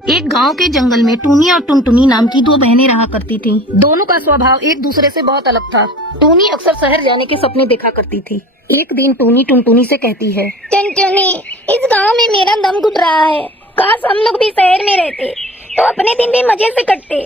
एक गांव के जंगल में टूनी और टुनटुनी नाम की दो बहनें रहा करती थीं। दोनों का स्वभाव एक दूसरे से बहुत अलग था। टूनी अक्सर शहर जाने के सपने देखा करती थी। एक दिन टूनी टुनटुनी से कहती है, टुनटुनी, इस गांव में मेरा दम घुट रहा है। काश हम लोग भी शहर में रहते तो अपने दिन भी मजे से कटते।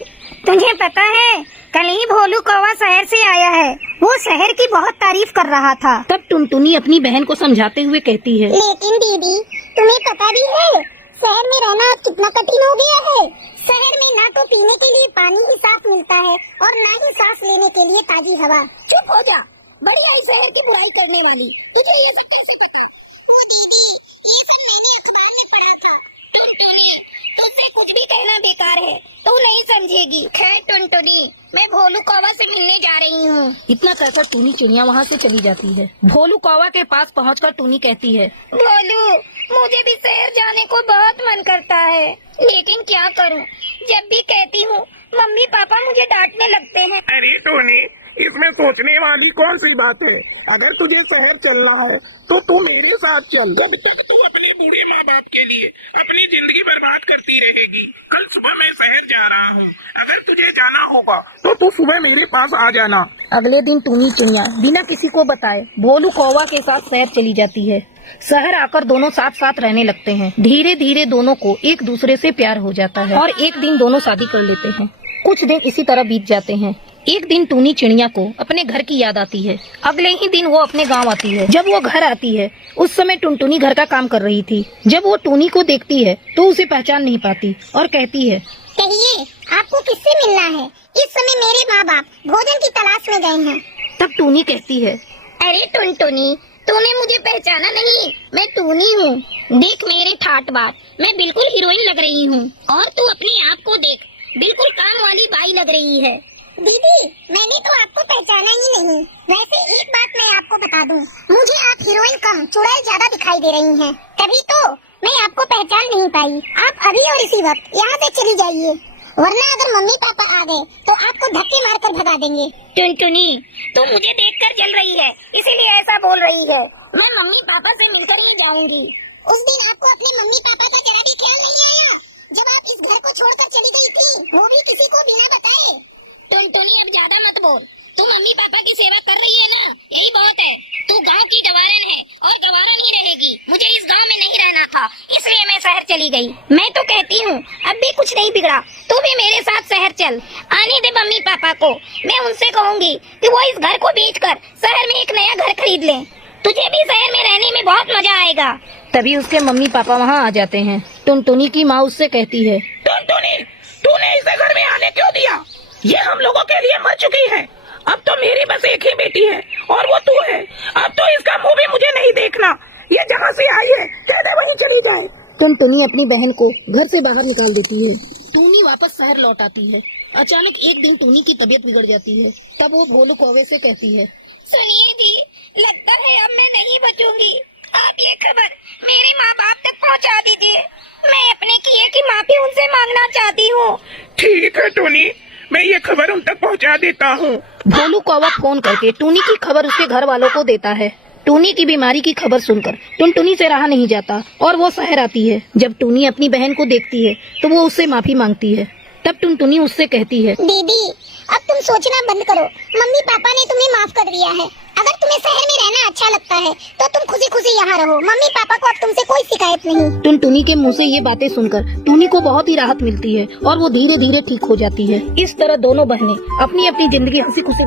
तुझे पता है, कल ही भोलू कौवा शहर से आया है। वो शहर की बहुत तारीफ कर रहा था। तब टुनटुनी अपनी बहन को समझाते हुए कहती है, लेकिन दीदी, तुम्हें पता भी है शहर में रहना कितना कठिन हो गया है। शहर में ना तो पीने के लिए पानी ही साफ मिलता है और ना ही सांस लेने के लिए ताजी हवा। चुप हो जा, बड़ी आई शहर की बुराई करने वाली। तुझे ये सब कैसे पता? वो दीदी, ये सब मैंने अखबार में पढ़ा था। टुनटुनी, तुझसे कुछ भी कहना बेकार है, तू नहीं समझेगी। खैर टुनटुनी, मैं भोलू कौवा से मिलने जा रही हूँ। इतना कहकर टूनी चिड़िया वहाँ से चली जाती है। भोलू कौवा के पास पहुँचकर टूनी कहती है, भोलू, मुझे भी शहर जाने को बहुत मन करता है, लेकिन क्या करूं? जब भी कहती हूँ मम्मी पापा मुझे डांटने लगते हैं। अरे टोनी, इसमें सोचने वाली कौन सी बात है? अगर तुझे शहर चलना है तो तू मेरे साथ चल। जब तक तू अपने बूढ़े माँ बाप के लिए अपनी जिंदगी बर्बाद करती रहेगी। कल सुबह मैं शहर जा रहा हूँ। अगर तुझे जाना होगा तो तू सुबह मेरे पास आ जाना। अगले दिन टूनी चिड़िया बिना किसी को बताए भोलू कौवा के साथ शहर चली जाती है। शहर आकर दोनों साथ साथ रहने लगते हैं। धीरे धीरे दोनों को एक दूसरे से प्यार हो जाता है और एक दिन दोनों शादी कर लेते हैं। कुछ दिन इसी तरह बीत जाते हैं। एक दिन टूनी चिड़िया को अपने घर की याद आती है। अगले ही दिन वो अपने गांव आती है। जब वो घर आती है उस समय टुनटुनी घर का काम कर रही थी। जब वो टूनी को देखती है तो उसे पहचान नहीं पाती और कहती है, कहिए, आपको किससे मिलना है? इस समय मेरे माँ बाप भोजन की तलाश में गए हैं। तब टूनी कहती है, अरे टुनटुनी, तूने मुझे पहचाना नहीं? मैं टूनी हूँ। देख मेरे ठाट बात, मैं बिल्कुल हीरोइन लग रही हूँ और तू अपने आप को देख, बिल्कुल काम वाली बाई लग रही है। दीदी, मैंने तो आपको पहचाना ही नहीं। वैसे एक बात मैं आपको बता दूं, मुझे आप हीरोइन कम चुड़ैल ज्यादा दिखाई दे रही हैं। तभी तो मैं आपको पहचान नहीं पाई। आप अभी और इसी वक्त यहाँ से चली जाइए, वरना अगर मम्मी पापा आ गए तो आपको धक्के मारकर भगा देंगे। टुनटुनी, तू मुझे देखकर जल रही है, इसीलिए ऐसा बोल रही है। मैं मम्मी पापा से मिलकर ही जाऊंगी। उस दिन आपको अपने मम्मी पापा का जरा भी ख्याल नहीं आया जब आप इस घर को छोड़कर चली गई थी, वो भी किसी को बिना बताए। टुनटुनी, अब ज्यादा मत बोल। तू मम्मी पापा की सेवा कर रही है ना, यही बहुत है। तू गांव की गवारन है और गवारन ही रहेगी। मुझे इस गांव में नहीं रहना था, इसलिए मैं शहर चली गई। मैं तो कहती हूँ अब भी कुछ नहीं बिगड़ा, तू भी मेरे साथ शहर चल। आने दे मम्मी पापा को, मैं उनसे कहूँगी कि वो इस घर को बेचकर शहर में एक नया घर खरीद लें। तुझे भी शहर में रहने में बहुत मजा आएगा। तभी उसके मम्मी पापा वहाँ आ जाते हैं। टुनटुनी की माँ उससे कहती है, टुनटुनी, तूने इसे घर में आने क्यों दिया? ये हम लोगों के लिए मर चुकी है। अब तो मेरी बस एक ही बेटी है और वो तू है। अब तो इसका मुंह भी मुझे नहीं देखना। ये जहाँ से आई है कह दे वहीं चली जाए। टुनटुनी अपनी बहन को घर से बाहर निकाल देती है। टूनी वापस शहर लौट आती है। अचानक एक दिन टूनी की तबीयत बिगड़ जाती है। तब वो भोलू कौवे से कहती है, सुनिए जी, लगता है अब मैं नहीं बचूंगी। आप ये खबर मेरे माँ बाप तक पहुँचा दीजिए। मैं अपने किए की माफी उनसे मांगना चाहती हूँ। ठीक है टोनी, मैं ये खबर उन तक पहुंचा देता हूँ। भोलू कौवा फोन करके टूनी की खबर उसके घर वालों को देता है। टूनी की बीमारी की खबर सुनकर टुनटुनी से रहा नहीं जाता और वो शहर आती है। जब टूनी अपनी बहन को देखती है तो वो उससे माफी मांगती है। तब टुनटुनी उससे कहती है, दीदी, अब तुम सोचना बंद करो। मम्मी पापा ने तुम्हें माफ कर दिया है। अगर तुम्हें शहर में रहना अच्छा लगता है तो तुम खुशी खुशी यहाँ रहो। मम्मी पापा को अब तुमसे कोई शिकायत नहीं। टुनटुनी के मुंह से ये बातें सुनकर टूनी को बहुत ही राहत मिलती है और वो धीरे धीरे ठीक हो जाती है। इस तरह दोनों बहनें अपनी अपनी जिंदगी हंसी खुशी